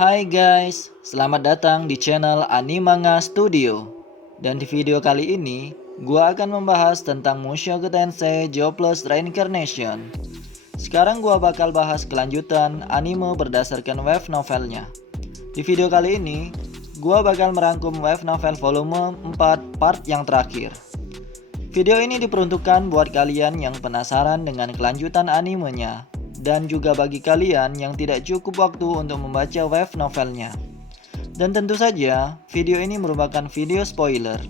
Hai guys, selamat datang di channel Animanga Studio. Dan di video kali ini, gua akan membahas tentang Mushoku Tensei Jobless Reincarnation. Sekarang gua bakal bahas kelanjutan anime berdasarkan web novelnya. Di video kali ini, gua bakal merangkum web novel volume 4 part yang terakhir. Video ini diperuntukkan buat kalian yang penasaran dengan kelanjutan animenya, dan juga bagi kalian yang tidak cukup waktu untuk membaca web novelnya. Dan tentu saja, video ini merupakan video spoiler.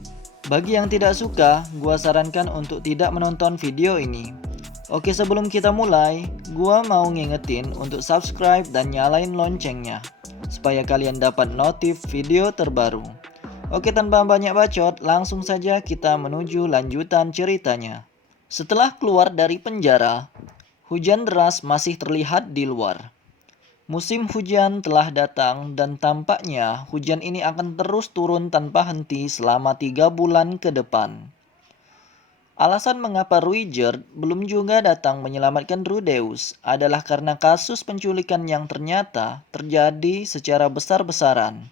Bagi yang tidak suka, gua sarankan untuk tidak menonton video ini. Oke, sebelum kita mulai, gua mau ngingetin untuk subscribe dan nyalain loncengnya, supaya kalian dapat notif video terbaru. Oke, tanpa banyak bacot, langsung saja kita menuju lanjutan ceritanya. Setelah keluar dari penjara, hujan deras masih terlihat di luar. Musim hujan telah datang dan tampaknya hujan ini akan terus turun tanpa henti selama 3 bulan ke depan. Alasan mengapa Ruijerd belum juga datang menyelamatkan Rudeus adalah karena kasus penculikan yang ternyata terjadi secara besar-besaran.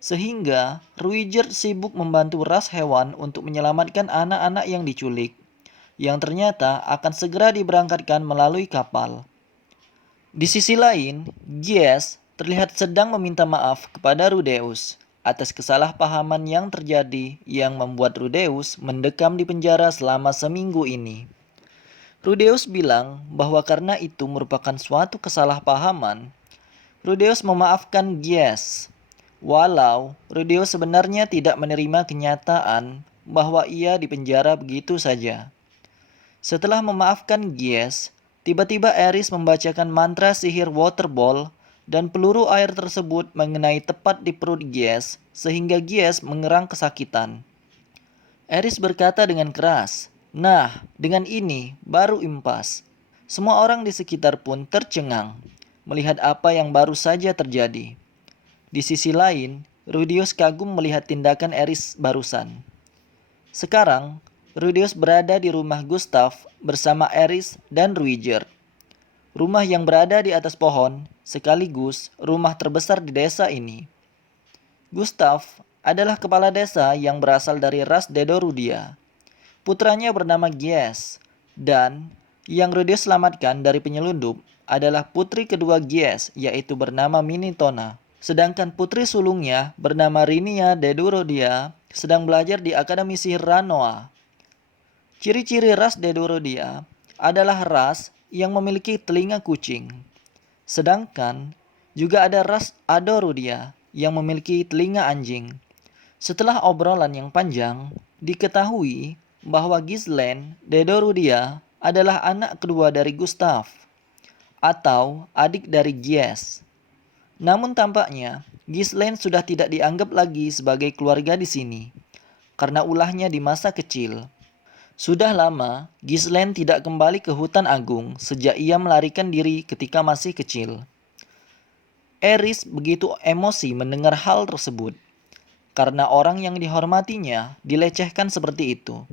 Sehingga Ruijerd sibuk membantu ras hewan untuk menyelamatkan anak-anak yang diculik, yang ternyata akan segera diberangkatkan melalui kapal. Di sisi lain, Gies terlihat sedang meminta maaf kepada Rudeus atas kesalahpahaman yang terjadi yang membuat Rudeus mendekam di penjara selama seminggu ini. Rudeus bilang bahwa karena itu merupakan suatu kesalahpahaman, Rudeus memaafkan Gies. Walau Rudeus sebenarnya tidak menerima kenyataan bahwa ia dipenjara begitu saja. Setelah memaafkan Gies, tiba-tiba Eris membacakan mantra sihir water ball dan peluru air tersebut mengenai tepat di perut Gies sehingga Gies mengerang kesakitan. Eris berkata dengan keras, "Nah, dengan ini baru impas." Semua orang di sekitar pun tercengang melihat apa yang baru saja terjadi. Di sisi lain, Rudeus kagum melihat tindakan Eris barusan. Sekarang, Rudeus berada di rumah Gustav bersama Eris dan Ruijerd. Rumah yang berada di atas pohon, sekaligus rumah terbesar di desa ini. Gustav adalah kepala desa yang berasal dari ras Dedorudia. Putranya bernama Gies, dan yang Rudeus selamatkan dari penyelundup adalah putri kedua Gies, yaitu bernama Minitona. Sedangkan putri sulungnya bernama Rinia Dedorudia sedang belajar di Akademi Sihir Ranoa. Ciri-ciri ras Dedorudia adalah ras yang memiliki telinga kucing. Sedangkan juga ada ras Adorudia yang memiliki telinga anjing. Setelah obrolan yang panjang, diketahui bahwa Gislen Dedorudia adalah anak kedua dari Gustav, atau adik dari Gies. Namun tampaknya, Gislen sudah tidak dianggap lagi sebagai keluarga di sini, karena ulahnya di masa kecil. Sudah lama, Gislen tidak kembali ke hutan agung sejak ia melarikan diri ketika masih kecil. Eris begitu emosi mendengar hal tersebut, karena orang yang dihormatinya dilecehkan seperti itu.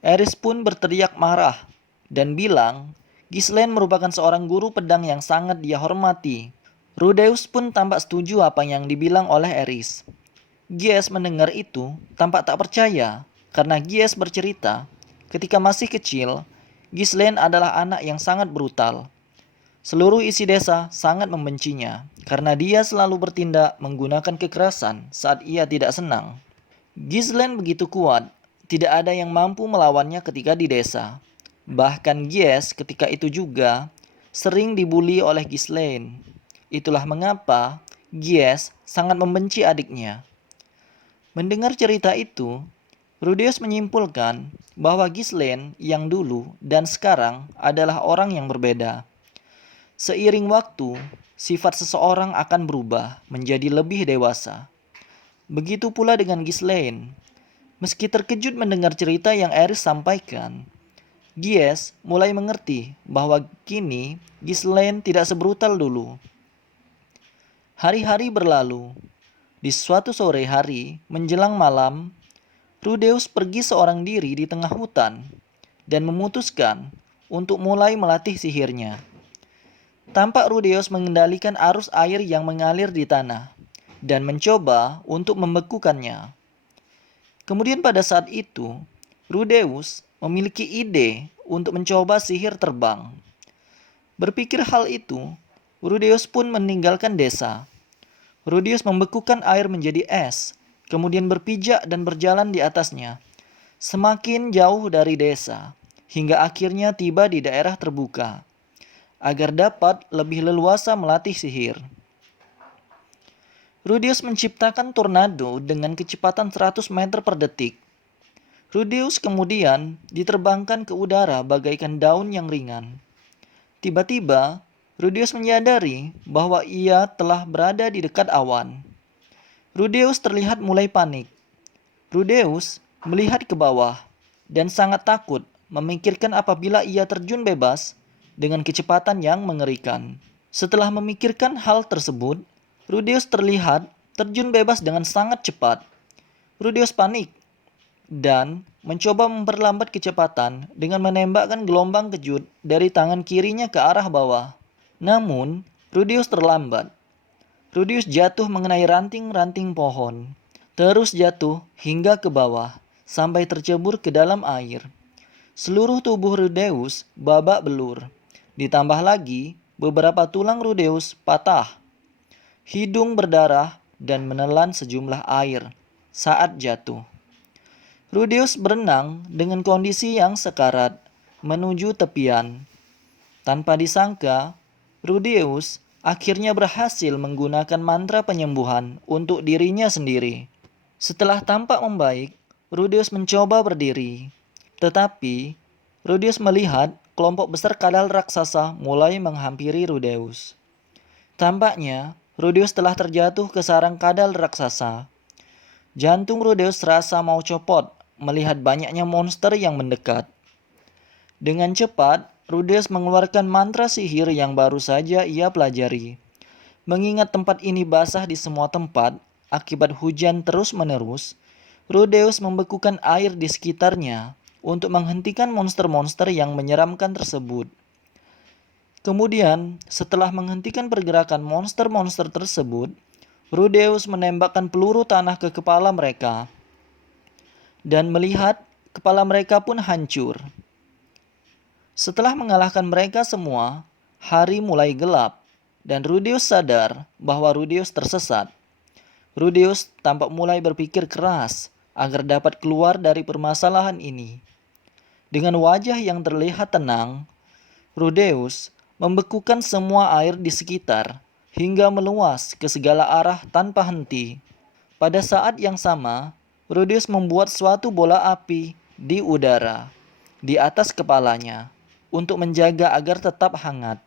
Eris pun berteriak marah dan bilang, Gislen merupakan seorang guru pedang yang sangat dia hormati. Rudeus pun tampak setuju apa yang dibilang oleh Eris. Gies mendengar itu tampak tak percaya karena Gies bercerita ketika masih kecil, Gislen adalah anak yang sangat brutal. Seluruh isi desa sangat membencinya karena dia selalu bertindak menggunakan kekerasan saat ia tidak senang. Gislen begitu kuat, tidak ada yang mampu melawannya ketika di desa. Bahkan Gies ketika itu juga sering dibully oleh Gislen. Itulah mengapa Gies sangat membenci adiknya. Mendengar cerita itu, Rudeus menyimpulkan bahwa Gislen yang dulu dan sekarang adalah orang yang berbeda. Seiring waktu, sifat seseorang akan berubah menjadi lebih dewasa. Begitu pula dengan Gislen. Meski terkejut mendengar cerita yang Eris sampaikan, Gies mulai mengerti bahwa kini Gislen tidak sebrutal dulu. Hari-hari berlalu. Di suatu sore hari, menjelang malam, Rudeus pergi seorang diri di tengah hutan dan memutuskan untuk mulai melatih sihirnya. Tampak Rudeus mengendalikan arus air yang mengalir di tanah dan mencoba untuk membekukannya. Kemudian pada saat itu, Rudeus memiliki ide untuk mencoba sihir terbang. Berpikir hal itu, Rudeus pun meninggalkan desa. Rudeus membekukan air menjadi es, kemudian berpijak dan berjalan di atasnya, semakin jauh dari desa, hingga akhirnya tiba di daerah terbuka, agar dapat lebih leluasa melatih sihir. Rudeus menciptakan tornado dengan kecepatan 100 meter per detik. Rudeus kemudian diterbangkan ke udara bagaikan daun yang ringan. Tiba-tiba, Rudeus menyadari bahwa ia telah berada di dekat awan. Rudeus terlihat mulai panik. Rudeus melihat ke bawah dan sangat takut memikirkan apabila ia terjun bebas dengan kecepatan yang mengerikan. Setelah memikirkan hal tersebut, Rudeus terlihat terjun bebas dengan sangat cepat. Rudeus panik dan mencoba memperlambat kecepatan dengan menembakkan gelombang kejut dari tangan kirinya ke arah bawah. Namun, Rudeus terlambat. Rudeus jatuh mengenai ranting-ranting pohon, terus jatuh hingga ke bawah, sampai tercebur ke dalam air. Seluruh tubuh Rudeus babak belur. Ditambah lagi, beberapa tulang Rudeus patah. Hidung berdarah dan menelan sejumlah air saat jatuh. Rudeus berenang dengan kondisi yang sekarat menuju tepian. Tanpa disangka, Rudeus akhirnya berhasil menggunakan mantra penyembuhan untuk dirinya sendiri. Setelah tampak membaik, Rudeus mencoba berdiri. Tetapi, Rudeus melihat kelompok besar kadal raksasa mulai menghampiri Rudeus. Tampaknya, Rudeus telah terjatuh ke sarang kadal raksasa. Jantung Rudeus terasa mau copot melihat banyaknya monster yang mendekat. Dengan cepat, Rudeus mengeluarkan mantra sihir yang baru saja ia pelajari. Mengingat tempat ini basah di semua tempat akibat hujan terus-menerus, Rudeus membekukan air di sekitarnya untuk menghentikan monster-monster yang menyeramkan tersebut. Kemudian, setelah menghentikan pergerakan monster-monster tersebut, Rudeus menembakkan peluru tanah ke kepala mereka. Dan melihat kepala mereka pun hancur. Setelah mengalahkan mereka semua, hari mulai gelap dan Rudeus sadar bahwa Rudeus tersesat. Rudeus tampak mulai berpikir keras agar dapat keluar dari permasalahan ini. Dengan wajah yang terlihat tenang, Rudeus membekukan semua air di sekitar hingga meluas ke segala arah tanpa henti. Pada saat yang sama, Rudeus membuat suatu bola api di udara di atas kepalanya untuk menjaga agar tetap hangat.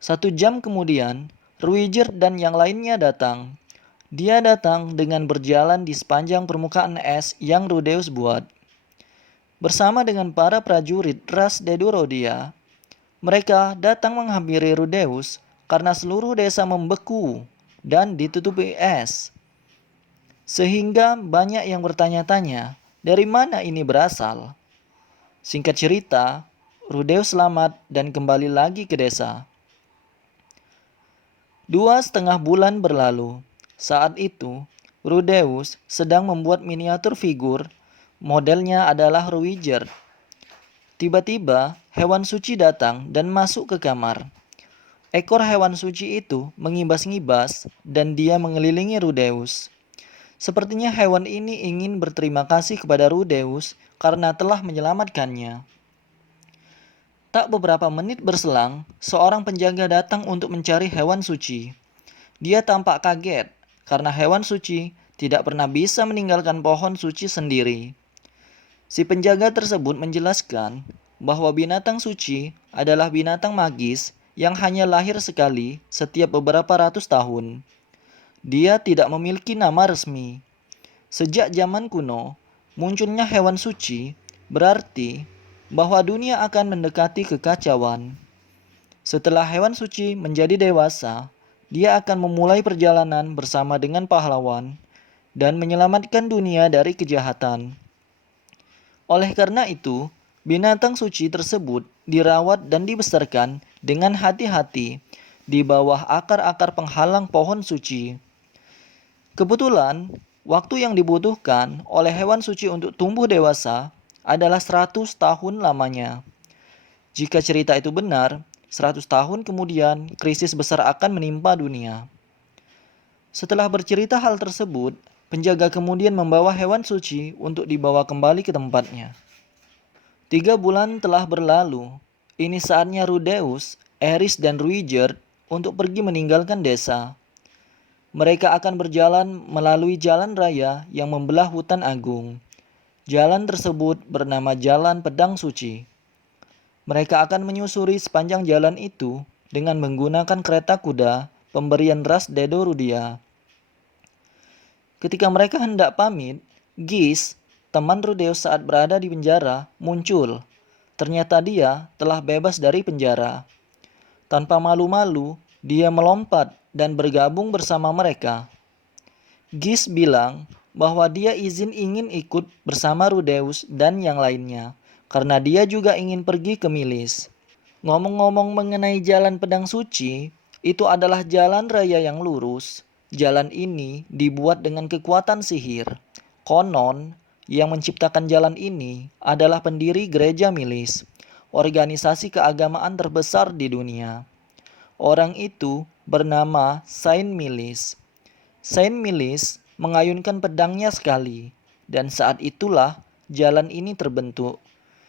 1 jam kemudian, Ruiger dan yang lainnya datang. Dia datang dengan berjalan di sepanjang permukaan es yang Rudeus buat. Bersama dengan para prajurit ras Dedurodia, mereka datang menghampiri Rudeus karena seluruh desa membeku dan ditutupi es. Sehingga banyak yang bertanya-tanya, dari mana ini berasal? Singkat cerita, Rudeus selamat dan kembali lagi ke desa. 2,5 bulan berlalu. Saat itu, Rudeus sedang membuat miniatur figur. Modelnya adalah Ruiger. Tiba-tiba, hewan suci datang dan masuk ke kamar. Ekor hewan suci itu mengibas-ngibas dan dia mengelilingi Rudeus. Sepertinya hewan ini ingin berterima kasih kepada Rudeus karena telah menyelamatkannya. Tak beberapa menit berselang, seorang penjaga datang untuk mencari hewan suci. Dia tampak kaget karena hewan suci tidak pernah bisa meninggalkan pohon suci sendiri. Si penjaga tersebut menjelaskan bahwa binatang suci adalah binatang magis yang hanya lahir sekali setiap beberapa ratus tahun. Dia tidak memiliki nama resmi. Sejak zaman kuno, munculnya hewan suci berarti bahwa dunia akan mendekati kekacauan. Setelah hewan suci menjadi dewasa, dia akan memulai perjalanan bersama dengan pahlawan dan menyelamatkan dunia dari kejahatan. Oleh karena itu, binatang suci tersebut dirawat dan dibesarkan dengan hati-hati di bawah akar-akar penghalang pohon suci. Kebetulan, waktu yang dibutuhkan oleh hewan suci untuk tumbuh dewasa adalah 100 tahun lamanya. Jika cerita itu benar, 100 tahun kemudian krisis besar akan menimpa dunia. Setelah bercerita hal tersebut, penjaga kemudian membawa hewan suci untuk dibawa kembali ke tempatnya. 3 bulan telah berlalu. Ini saatnya Rudeus, Eris, dan Ruiger untuk pergi meninggalkan desa. Mereka akan berjalan melalui jalan raya yang membelah hutan agung. Jalan tersebut bernama Jalan Pedang Suci. Mereka akan menyusuri sepanjang jalan itu dengan menggunakan kereta kuda pemberian ras Dedo Rudia. Ketika mereka hendak pamit, Gis, teman Rudeus saat berada di penjara, muncul. Ternyata dia telah bebas dari penjara. Tanpa malu-malu, dia melompat dan bergabung bersama mereka. Gis bilang bahwa dia ingin ikut bersama Rudeus dan yang lainnya, karena dia juga ingin pergi ke Milis. Ngomong-ngomong mengenai jalan pedang suci, itu adalah jalan raya yang lurus. Jalan ini dibuat dengan kekuatan sihir. Konon, yang menciptakan jalan ini adalah pendiri gereja Milis, organisasi keagamaan terbesar di dunia. Orang itu bernama Saint Milis. Saint Milis mengayunkan pedangnya sekali, dan saat itulah jalan ini terbentuk.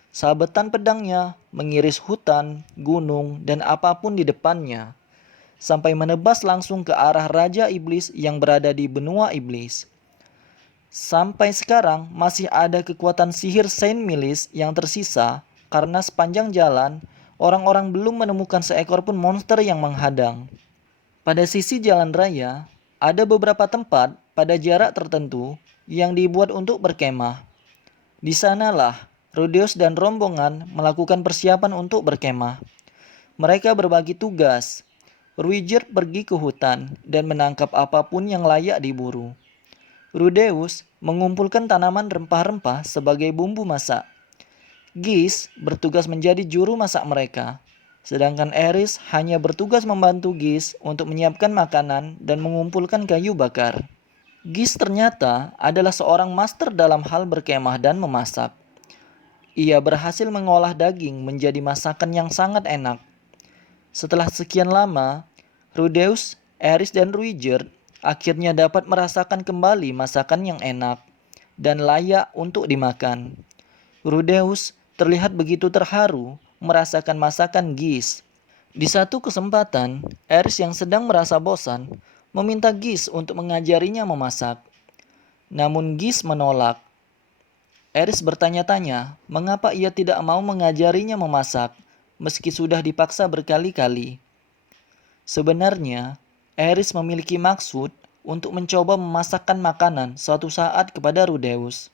Sabetan pedangnya mengiris hutan, gunung, dan apapun di depannya, sampai menebas langsung ke arah Raja Iblis yang berada di benua iblis. Sampai sekarang masih ada kekuatan sihir Saint Milis yang tersisa karena sepanjang jalan orang-orang belum menemukan seekor pun monster yang menghadang. Pada sisi jalan raya, ada beberapa tempat pada jarak tertentu yang dibuat untuk berkemah. Di sanalah Rudeus dan rombongan melakukan persiapan untuk berkemah. Mereka berbagi tugas. Ruiger pergi ke hutan dan menangkap apapun yang layak diburu. Rudeus mengumpulkan tanaman rempah-rempah sebagai bumbu masak. Gis bertugas menjadi juru masak mereka. Sedangkan Eris hanya bertugas membantu Gis untuk menyiapkan makanan dan mengumpulkan kayu bakar. Gis ternyata adalah seorang master dalam hal berkemah dan memasak. Ia berhasil mengolah daging menjadi masakan yang sangat enak. Setelah sekian lama, Rudeus, Eris, dan Ruiger akhirnya dapat merasakan kembali masakan yang enak dan layak untuk dimakan. Rudeus terlihat begitu terharu merasakan masakan Gis. Di satu kesempatan, Eris yang sedang merasa bosan meminta Gis untuk mengajarinya memasak. Namun Gis menolak. Eris bertanya-tanya mengapa ia tidak mau mengajarinya memasak meski sudah dipaksa berkali-kali. Sebenarnya, Eris memiliki maksud untuk mencoba memasakkan makanan suatu saat kepada Rudeus.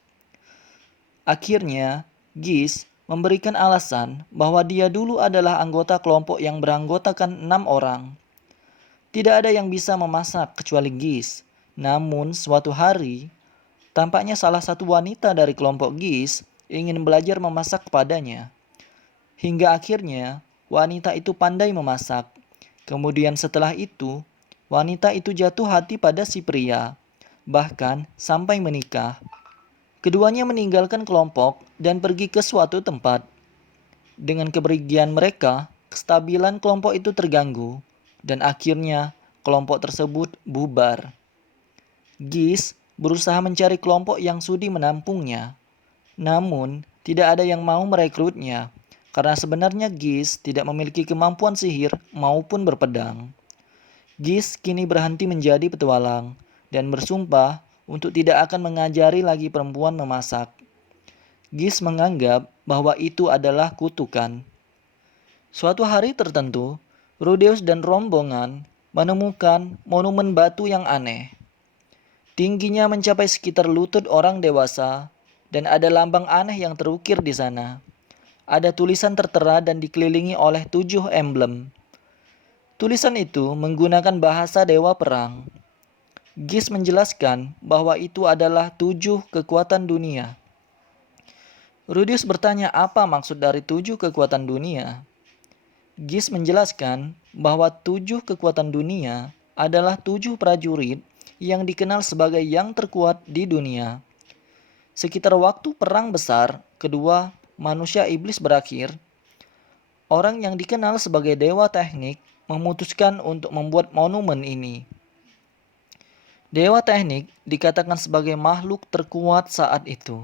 Akhirnya, Gis memberikan alasan bahwa dia dulu adalah anggota kelompok yang beranggotakan 6 orang. Tidak ada yang bisa memasak kecuali Gis. Namun suatu hari, tampaknya salah satu wanita dari kelompok Gis ingin belajar memasak kepadanya. Hingga akhirnya, wanita itu pandai memasak. Kemudian setelah itu, wanita itu jatuh hati pada si pria, bahkan sampai menikah. Keduanya meninggalkan kelompok dan pergi ke suatu tempat. Dengan kepergian mereka, kestabilan kelompok itu terganggu, dan akhirnya kelompok tersebut bubar. Gis berusaha mencari kelompok yang sudi menampungnya, namun tidak ada yang mau merekrutnya, karena sebenarnya Gis tidak memiliki kemampuan sihir maupun berpedang. Gis kini berhenti menjadi petualang dan bersumpah untuk tidak akan mengajari lagi perempuan memasak. Gis menganggap bahwa itu adalah kutukan. Suatu hari tertentu, Rudeus dan rombongan menemukan monumen batu yang aneh. Tingginya mencapai sekitar lutut orang dewasa dan ada lambang aneh yang terukir di sana. Ada tulisan tertera dan dikelilingi oleh 7 emblem. Tulisan itu menggunakan bahasa dewa perang. Gis menjelaskan bahwa itu adalah 7 kekuatan dunia. Rudeus bertanya apa maksud dari 7 kekuatan dunia. Gish menjelaskan bahwa 7 kekuatan dunia adalah 7 prajurit yang dikenal sebagai yang terkuat di dunia. Sekitar waktu perang besar kedua manusia iblis berakhir, orang yang dikenal sebagai Dewa Teknik memutuskan untuk membuat monumen ini. Dewa Teknik dikatakan sebagai makhluk terkuat saat itu.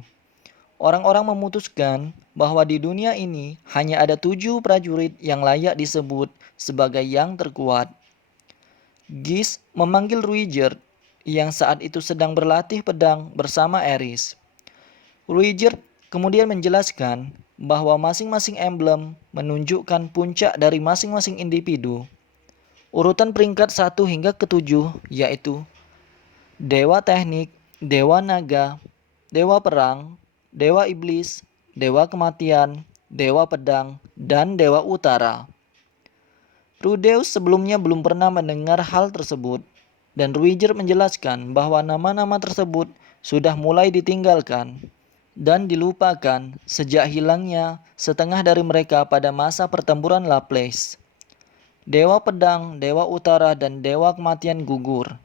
Orang-orang memutuskan bahwa di dunia ini hanya ada 7 prajurit yang layak disebut sebagai yang terkuat. Gish memanggil Ruijerd yang saat itu sedang berlatih pedang bersama Eris. Ruijerd kemudian menjelaskan bahwa masing-masing emblem menunjukkan puncak dari masing-masing individu. Urutan peringkat 1 hingga ke-7 yaitu Dewa Teknik, Dewa Naga, Dewa Perang, Dewa Iblis, Dewa Kematian, Dewa Pedang, dan Dewa Utara. Rudeus sebelumnya belum pernah mendengar hal tersebut, dan Ruijerd menjelaskan bahwa nama-nama tersebut sudah mulai ditinggalkan dan dilupakan sejak hilangnya setengah dari mereka pada masa pertempuran Laplace. Dewa Pedang, Dewa Utara, dan Dewa Kematian gugur.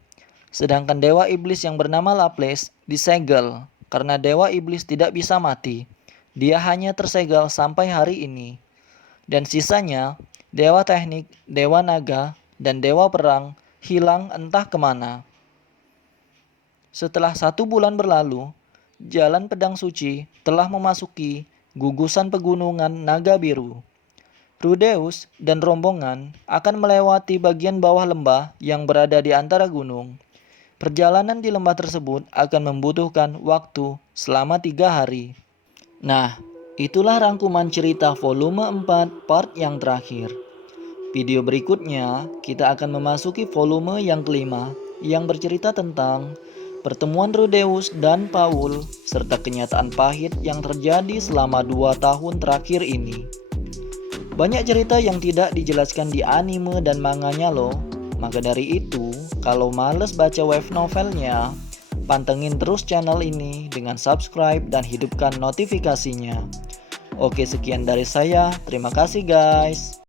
Sedangkan Dewa Iblis yang bernama Laplace disegel karena Dewa Iblis tidak bisa mati. Dia hanya tersegel sampai hari ini. Dan sisanya, Dewa Teknik, Dewa Naga, dan Dewa Perang hilang entah kemana. Setelah 1 bulan berlalu, Jalan Pedang Suci telah memasuki gugusan pegunungan Naga Biru. Rudeus dan rombongan akan melewati bagian bawah lembah yang berada di antara gunung. Perjalanan di lembah tersebut akan membutuhkan waktu selama 3 hari. Nah, itulah rangkuman cerita volume 4 part yang terakhir. Video berikutnya kita akan memasuki volume yang kelima yang bercerita tentang pertemuan Rudeus dan Paul serta kenyataan pahit yang terjadi selama 2 tahun terakhir ini. Banyak cerita yang tidak dijelaskan di anime dan manganya loh. Maka dari itu, kalau males baca web novelnya, pantengin terus channel ini dengan subscribe dan hidupkan notifikasinya. Oke, sekian dari saya. Terima kasih guys.